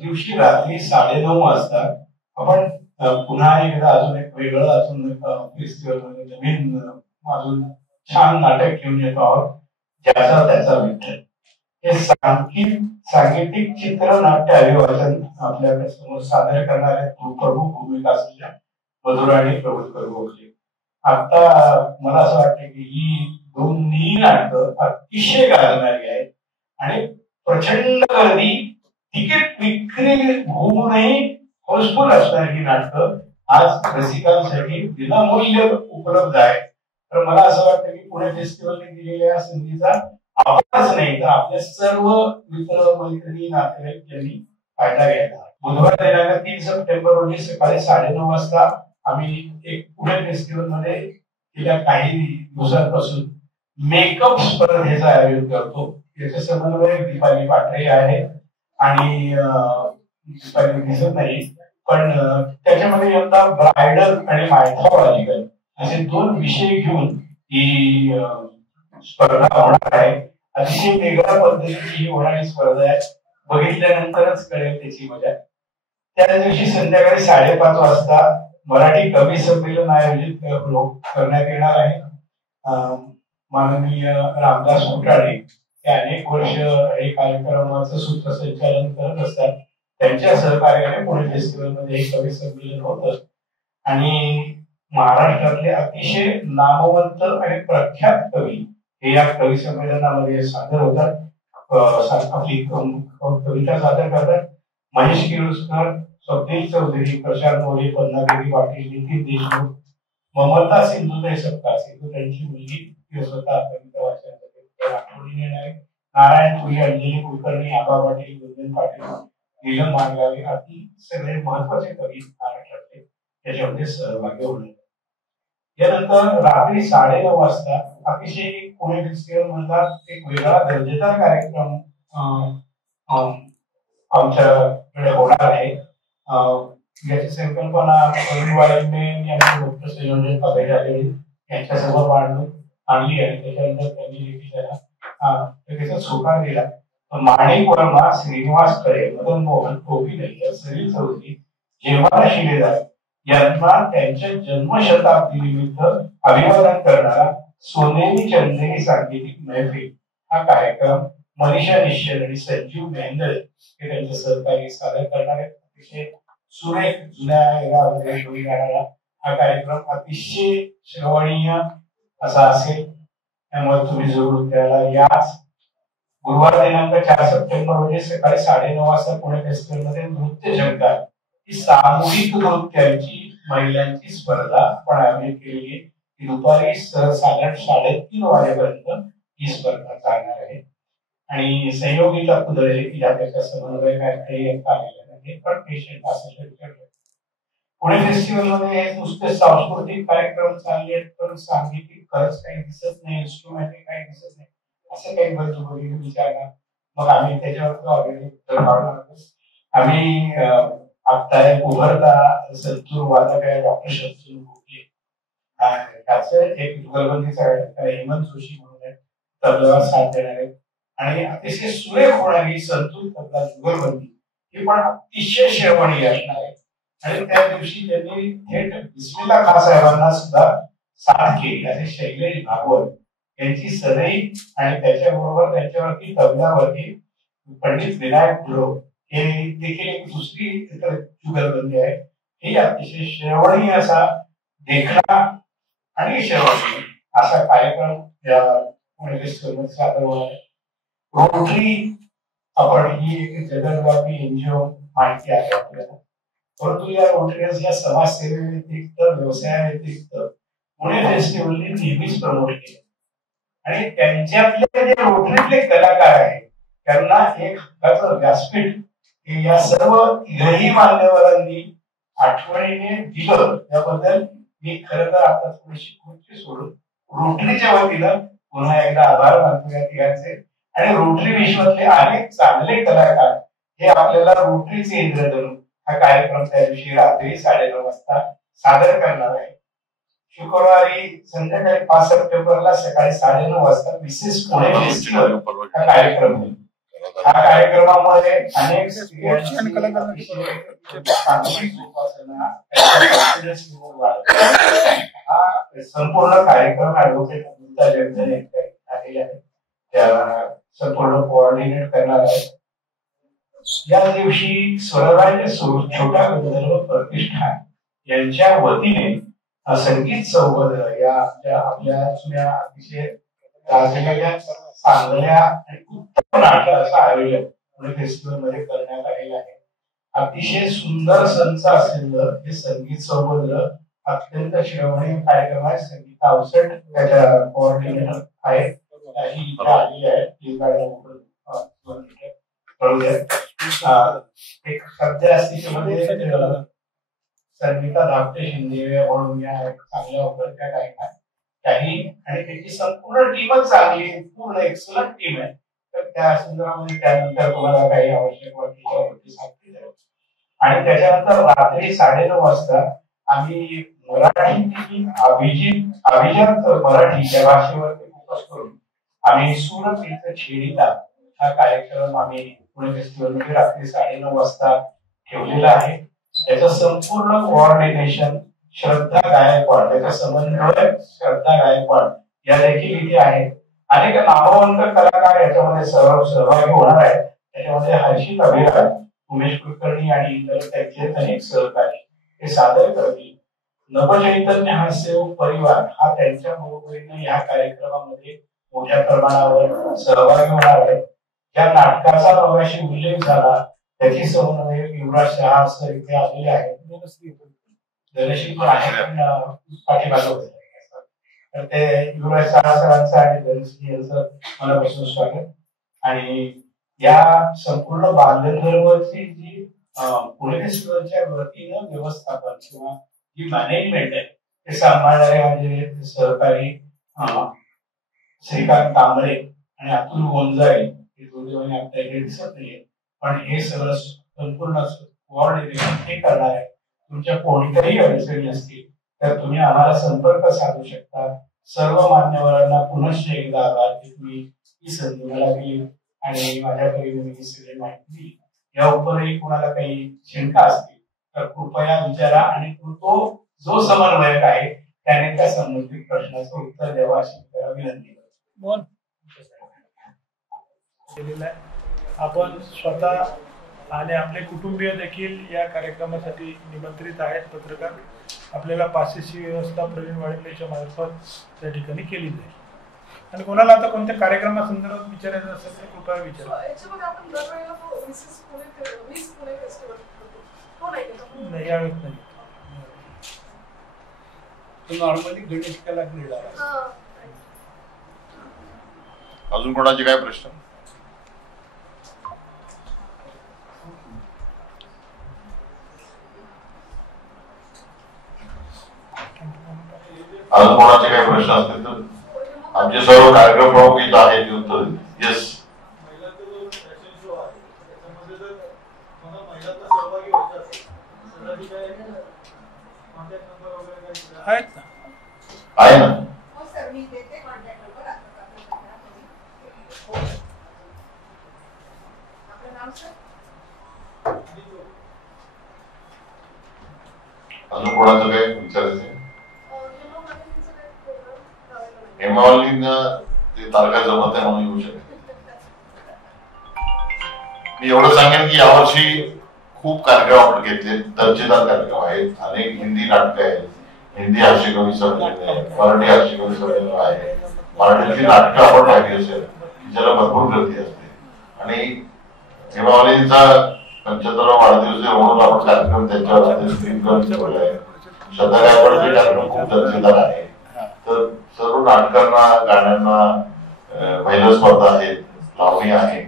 दिवशी रात्री 9:30 वाजता आपण पुन्हा एकदा अजून एक वेगळं अजून फेस्टिवल मध्ये नवीन अजून छान नाटक घेऊन येतो आहोत, ज्याचा त्याचा विठ्ठल. हे सांगीतिक चित्रनाट्य अभिवाचन आपल्याकडे समोर सादर करणारे प्रमुख भूमिका असलेल्या मधुर आणि प्रभुत्कर गोखले. आता मला असं वाटतं की ही दोन्ही नाटकं अतिशय गाजणारी आहेत आणि प्रचंड गर्दी, तिकीट विक्री होऊनही हाऊसफुल असणारी ही नाटकं आज रसिकांसाठी विनामूल्य उपलब्ध आहे. तर मला असं वाटतं की पुणे फेस्टिवलने दिलेल्या संधीचा आपणच नाही तर आपल्या सर्व मित्र मैत्रिणी नातेवाईक यांनी फायदा घ्यायला. बुधवार दिनांक 3 सप्टेंबर रोजी सकाळी 9:30 वाजता आम्ही एक पुणे फेस्टिवल मध्ये गेल्या काही दिवसांपासून मेकअप स्पर्धेचं आयोजन करतो. याचे समन्वयक दीपाली पाटरे आहे आणि दीपाली दिसत नाही, पण त्याच्यामध्ये यंदा ब्रायडल आणि मायथॉलॉजिकल असे 2 विषय घेऊन ही स्पर्धा होणार आहे. अतिशय वेगळ्या पद्धतीची ही होणारी स्पर्धा आहे, बघितल्यानंतरच कळेल त्याची मजा. त्या दिवशी संध्याकाळी 5:30 वाजता मराठी कवी संमेलन आयोजित करण्यात येणार आहे. माननीय रामदास घोटाळे हे अनेक वर्ष हे कार्यक्रमाचं सूत्रसंचालन करत असतात. त्यांच्या सहकार्याने पुणे फेस्टिवल मध्ये हे कवी संमेलन होतं आणि महाराष्ट्रातले अतिशय नामवंत आणि प्रख्यात कवी हे या कवी संमेलनामध्ये सादर होतात, आपली कविता सादर करतात. महेश किर्लोस्कर, स्वप्नील चौधरी, प्रशांत मोरे, पन्नागिरी पाटील, नितीन देशमुख, ममता सिंधुताई सपकाळ, सिंधू त्यांची मुलगी स्वतः कविता वाचन आठवणी येणार आहे. नारायण पुरी, अंजली कुलकर्णी, आबा पाटील, गुंजन पाटील, नीलम मानगावे अति सगळे महत्वाचे कवी महाराष्ट्रातले त्याच्यामध्ये सहभागी होणार. यानंतर रात्री 9:30 वाजता अतिशय पुणे फेस्टिवल मधला एक वेगळा दर्जेदार कार्यक्रम आमच्याकडे होणार आहे. याची संकल्पना संयोजक अभय झाले यांच्यासमोर आणली आणि त्याच्यानंतर त्यांनी देखील त्याचा सोकार दिला. माणिक वर्मा, श्रीनिवास खरे, मदन मोहन, गोपीनाथ, सलील चौधरी, जेव्हा शिलेदार यांना त्यांच्या जन्मशताब्दी निमित्त अभिवादन करणारा सोनेरी चंदेरी सांगीतिक मैफिल हा कार्यक्रम मनीषा निश्चल आणि संजीव मेहंदळे हे त्यांचे सहकारी सादर करणार आहेत. अतिशय सुरेख जुन्या जाणारा हा कार्यक्रम अतिशय श्रवणीय असा असेल, त्यामुळे तुम्ही जरूर त्याला याच. गुरुवार दिनांक 4 सप्टेंबर रोजी सकाळी 9:30 वाजता पुणे फेस्टिवल मध्ये नृत्य झंकार ही सामूहिक नृत्याची महिलांची स्पर्धा पण आयोजित केलेली आहे. ती दुपारी साधारण 3:30 वाजेपर्यंत ही स्पर्धा चालणार आहे आणि सहयोगिता कुदळे या त्याच्या समन्वयकाकडे पण पेशंट असं. पुणे फेस्टिवल मध्ये नुसते सांस्कृतिक कार्यक्रम चालले आहेत, पण सांगीतिक खरंच काही दिसत नाही, इन्स्ट्रुमेंटल काही दिसत नाही, असं काही बघितलं विचारणार. मग आम्ही त्याच्यावर ऑलरेडी आम्ही आता एक उभरता संतूर वादक आहे डॉक्टर शंतनू गोखले, त्याचं एक जुगलबंदीचा हेमंत जोशी म्हणून आहे, तबला साथ देणार आहेत आणि अतिशय सुरेख होणारी संतूर तबला जुगलबंदी ही पण अतिशय श्रवणीय असणार आहे. आणि त्या दिवशी त्यांनी थेट बिस्मिल्ला खान साहेबांना सुद्धा साथ केली. असे शैलेश भागवत यांची सनई आणि त्याच्याबरोबर त्यांच्यावरती तबल्यावरती पंडित विनायक गुरव हे देखील एक दुसरी जुगलबंदी आहे. ही अतिशय श्रवणीय असा देखणा आणि श्रवणीय असा कार्यक्रम या पुणे फेस्टिवलमध्ये सादर होणार आहे. रोटरी आपण ही एक जगव्यापी एनजीओ माहिती आहे आपल्याला, परंतु या रोटरीज या समाजसेवेव्यतिरिक्त व्यवसायाव्यतिरिक्त पुणे फेस्टिवलने नेहमीच प्रमोट केले आणि त्यांच्यातले जे रोटरीतले कलाकार आहेत त्यांना एक हक्काचं व्यासपीठ हे या सर्व तिघही मान्यवरांनी आठवणीने दिलं. त्याबद्दल मी खरं तर आता थोडीशी खुर्ची सोडून रोटरीच्या वतीनं पुन्हा एकदा आभार मानतो या तिघांचे. आणि रोटरी विश्वातले अनेक चांगले कलाकार हे आपल्याला रोटरीचे इंद्रधनु हा कार्यक्रम त्या दिवशी रात्री 9:30 वाजता सादर करणार आहे. शुक्रवारी संध्याकाळी 5 सप्टेंबरला सकाळी 9:30 वाजता विशेष पुणे फेस्टिवल हा कार्यक्रम होईल. ह्या कार्यक्रमामुळे अनेक स्त्रियांची चांगली जोपासना हा संपूर्ण कार्यक्रम ऍडव्होकेट अमृता जगदन आलेले आहे, त्या संपूर्ण कोऑर्डिनेट करणार आहे. या दिवशी स्वरराज्य छोटा गंधर्व प्रतिष्ठान यांच्या वतीने संगीत संवर्धन या आपल्या जुन्या अतिशय गाजलेल्या चांगल्या आणि उत्तम नाटकाचं आयोजन पुणे फेस्टिवल मध्ये करण्यात आलेलं आहे. अतिशय सुंदर संच असलेलं हे संगीत संवर्धन अत्यंत श्रवणीय कार्यक्रम आहे. संगीत अवसट त्याच्या कोऑर्डिनेटर आहेत, ही इथे आलेली आहे. एक सध्या स्थितीमध्ये संगीता धापटे शिंदे म्हणून या चांगल्या उभरत्या गायिका काही आणि त्याची संपूर्ण टीमच चांगली, पूर्ण एक्सलंट टीम आहे. तर त्या संदर्भामध्ये त्यानंतर तुम्हाला काही आवश्यक वाटली सांगते. आणि त्याच्यानंतर रात्री 9:30 वाजता आम्ही मराठी अभिजात मराठी या भाषेवरती फोकस करून आम्ही सूरपीठ छेडीला हा कार्यक्रम आम्ही पुणे फेस्टिवल मध्ये रात्री 9:30 वाजता ठेवलेला आहे. त्याचं संपूर्ण कोऑर्डिनेशन श्रद्धा गायकवाड, त्याचा समन्वय श्रद्धा गायकवाड या देखील इथे आहेत. अनेक नामवंत कलाकार याच्यामध्ये सहभागी होणार आहेत. त्याच्यामध्ये हर्षित अभिराज, उमेश कुलकर्णी आणि इतर त्यांचे अनेक सहकारी हे सादर करतील. नवचैतन्य हास्य परिवार हा त्यांच्या बरोबरीने या कार्यक्रमामध्ये मोठ्या प्रमाणावर सहभागी होणार आहे. या नाटकाचा मगाशी उल्लेख झाला, त्याची समन्वयक युवराज शहा सर इथे आलेले आहेत. धनश्री पण आहे पाठीमागे होते. तर ते युवराज शहा सरांचं आणि धनश्री यांचं मनापासून स्वागत. आणि या संपूर्ण बालगंधर्वची जी पुणे फेस्टिवलच्या वतीनं व्यवस्थापन किंवा जी मॅनेजमेंट आहे ते सांभाळणारे म्हणजे सहकारी श्रीकांत कांबळे आणि अतुल गोंजाळे हे दोघे आपल्या इथे दिसत नाहीये, पण हे सगळं संपूर्ण कोऑर्डिनेशन हे करणार आहे. तुमच्या कोणत्याही अडचणी असतील तर तुम्ही आम्हाला संपर्क साधू शकता. सर्व मान्यवरांना पुनश्च एकदा आभार की तुम्ही ही संधी मला दिली आणि माझ्या परीने मी सगळी माहिती दिली. या उपरही कोणाला काही शंका असतील तर कृपया विचारा आणि तो जो समन्वयक आहे त्याने त्या संबंधित प्रश्नाचं उत्तर द्यावं अशी विनंती करतो. आपण स्वतः आणि आपले कुटुंबीय देखील या कार्यक्रमासाठी निमंत्रित आहेत. पत्रकार आपल्याला पासेसची व्यवस्था प्रवीण वाळिंबेच्या मार्फत त्या ठिकाणी केली जाईल. आणि कोणाला आता कोणत्या कार्यक्रमासंदर्भात विचारायचं असेल तर कृपया विचारा. नाही यावेळेस नाही, नॉर्मली गणेश कला क्रीडा. अजून कोणाचे काय प्रश्न? अजून कोणाचे काही प्रश्न असतील तर आमचे सर्व कार्यक्रम प्रमुख इथं आहेत उत्तर. येस, आहे ना. अजून कोणाचं काय विचारायचं? हेमावलींना ते तारखा जमत आहे म्हणून येऊ शकत. मी एवढं सांगेन की यावर्षी खूप कार्यक्रम आपण घेतले, दर्जेदार कार्यक्रम आहेत. अनेक हिंदी नाटकं आहेत, हिंदी हास्यकवी संमेलन आहे, मराठी हास्यकवी संमेलन आहे. मराठीतली नाटकं आपण पाहिली असेल ज्याला भरपूर गर्दी असते. आणि हेमावलींचा 75वा वाढदिवस आहे म्हणून आपण कार्यक्रम त्यांच्या स्क्रीन करून ठेवला आहे. श्रद्धा गायकवाडचे कार्यक्रम खूप दर्जेदार आहे. तर सर्व नाटकांना, गाण्यांना महिला स्पर्धा आहेत, लावणी आहे.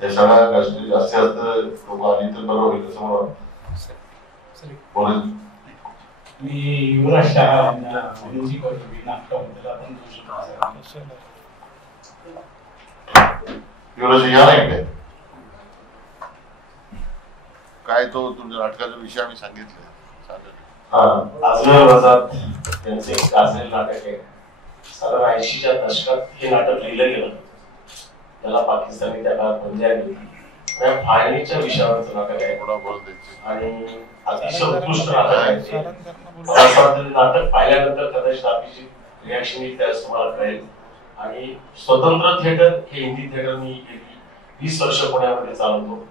या सगळ्या गोष्टी जास्तीत जास्त लोक आली तर बरं होईल असं मला वाटतं. मी युवराज शहा यांना विनंती करतो की नाटकाबद्दल आपण युवराज या नाही काय तो तुमच्या नाटकाचा विषय आम्ही सांगितलं. आजवर वजात त्यांचे एक गाजलेलं नाटक आहे. साधारण 80च्या दशकात हे नाटक लिहिलं गेलं. त्याला पाकिस्तानी त्या काळात पंजाबी फाळणीच्या विषयावरचं नाटक आहे थोडा बोल द्यायची. आणि अतिशय उत्कृष्ट नाटक आहे ते. मला असं वाटतं नाटक पाहिल्यानंतर कदाचित आपली रिॲक्शन येईल त्यावेळेस तुम्हाला कळेल. आणि स्वतंत्र थिएटर हे हिंदी थिएटर मी गेली 20 वर्ष पुण्यामध्ये चालवतो.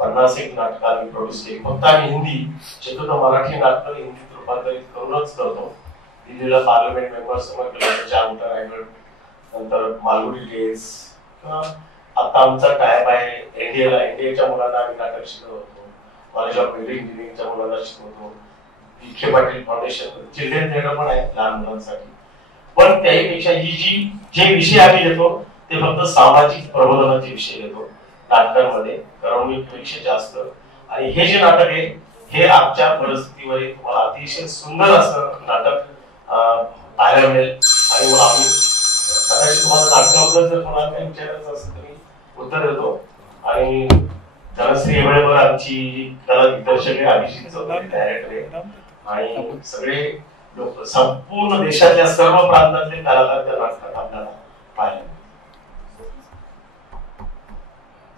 51 नाटकं आम्ही प्रोड्यूस केली. फक्त आम्ही हिंदी शक्यतो मराठी नाटकं हिंदीत रूपांतरित करूनच करतो. दिल्लीला पार्लमेंट मेंबर समोर केलं, 4 मोठा रायगड, नंतर मालगुडी डेज, आता आमचा टायप आहे एनडीएच्या मुलांना आम्ही नाटक शिकवतो. कॉलेज ऑफ बिल्डिंग इंजिनिअरिंगच्या मुलांना शिकवतो. Vikhe Patil foundation children theatre पण आहे लहान मुलांसाठी. पण त्याहीपेक्षा जे विषय आम्ही घेतो ते फक्त सामाजिक प्रबोधनाचे विषय घेतो नाटकांमध्ये, करमणुकीपेक्षा जास्त. आणि हे जे नाटक आहे हे आजच्या परिस्थितीवर तुम्हाला अतिशय सुंदर असं नाटक पाहायला मिळेल. आणि मग आम्ही कदाचित तुम्हाला नाटकाबद्दल जर तुम्हाला काही विचारायचं असेल तर मी उत्तर देतो. आणि धनश्री वेळेवर आमची कला दिग्दर्शक आहे, अभिजित चौधरी डायरेक्टर आहे. आणि सगळे लोक संपूर्ण देशातल्या सर्व प्रांतातले कलाकार त्या नाटकात आपल्याला पाहायला मिळतात.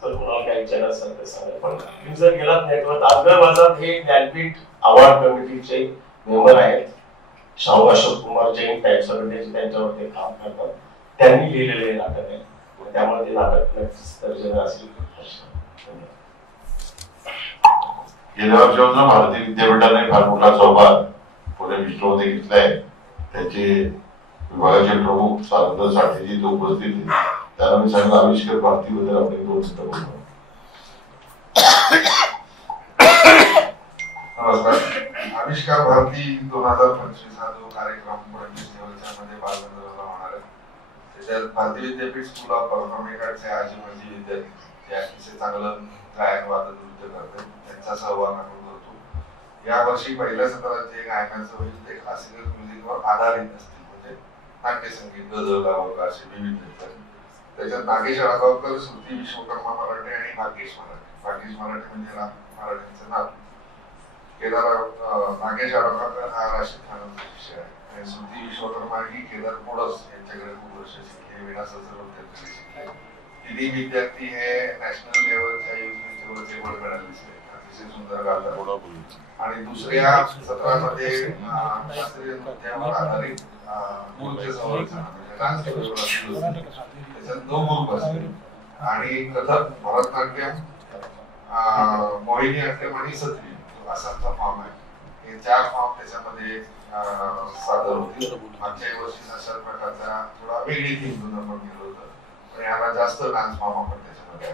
तर कुणाला काही विचार असेल तर सांगा. पण तुम्ही जर गेलात नेटवर अफगर बाजार हे ज्ञानपीठ अवॉर्ड कमिटीचे मेंबर आहेत. शाहू अशोक कुमार जैन टाइप्स ऑफ इंडियाचे त्यांच्यावर ते काम करतात. त्यांनी लिहिलेले नाटक आहे. त्यामुळे ते नाटक दर्जेदार असेल. गेल्या वर्षी भारतीय विद्यापीठाने फार मोठा सहभाग पुणे विश्वमध्ये घेतलाय. त्याचे विभागाचे प्रमुख स्वातंत्र्य साठेजी तो उपस्थित आहे. त्याला मी सांगितलं आविष्कार भारतीबद्दल आपण 2 मिनिटं बोलू. नमस्कार. आविष्कार भारती 2025 हा जो कार्यक्रम पुणे फेस्टिवलच्या बालगंधर्वला होणार आहे, त्याच्यात भारतीय विद्यापीठ स्कूल ऑफ परफॉर्मिंग आर्टचे आजी माजी विद्यार्थी जे अतिशय चांगलं गायन वादन नृत्य करतात त्यांचा सहभाग आपण करतो. या वर्षी पहिल्या सत्रात जे गायनाचं होईल ते क्लासिकल म्युझिकवर आधारित असतील, म्हणजे नाट्यसंगीत, गझल, अवकाश विविध. त्याच्यात नागेश अळगावकर, श्रुती विश्वकर्मा मराठे आणि भाग्येश मराठे म्हणजे मराठ्यांचं नाव. नागेश अळगावकर हा राशीद खानाचा शिष्य आहे आणि श्रुती विश्वकर्मा ही केदार मोडस यांच्याकडे खूप वर्ष शिकले. विनासाचं विद्यार्थी शिकले. तिन्ही विद्यार्थी हे नॅशनल लेवलच्या युथ गोल्ड मेडलिस्ट आहेत. अतिशय सुंदर गातात. आणि दुसऱ्या सत्रामध्ये शास्त्रीय नृत्यावर आधारित त्याच्यात 2 ग्रुप असतील. आणि कथक, भरतनाट्यम, मोहिनीअट्टम आणि सत्री असांचा फॉर्म आहे. हे 4 फॉर्म त्याच्यामध्ये सादर होतील. मागच्या वर्षी अशा प्रकारचा थोडा वेगळी थीम आपण केलं होतं, पण याला जास्त डान्स फॉर्म आपण त्याच्यामध्ये.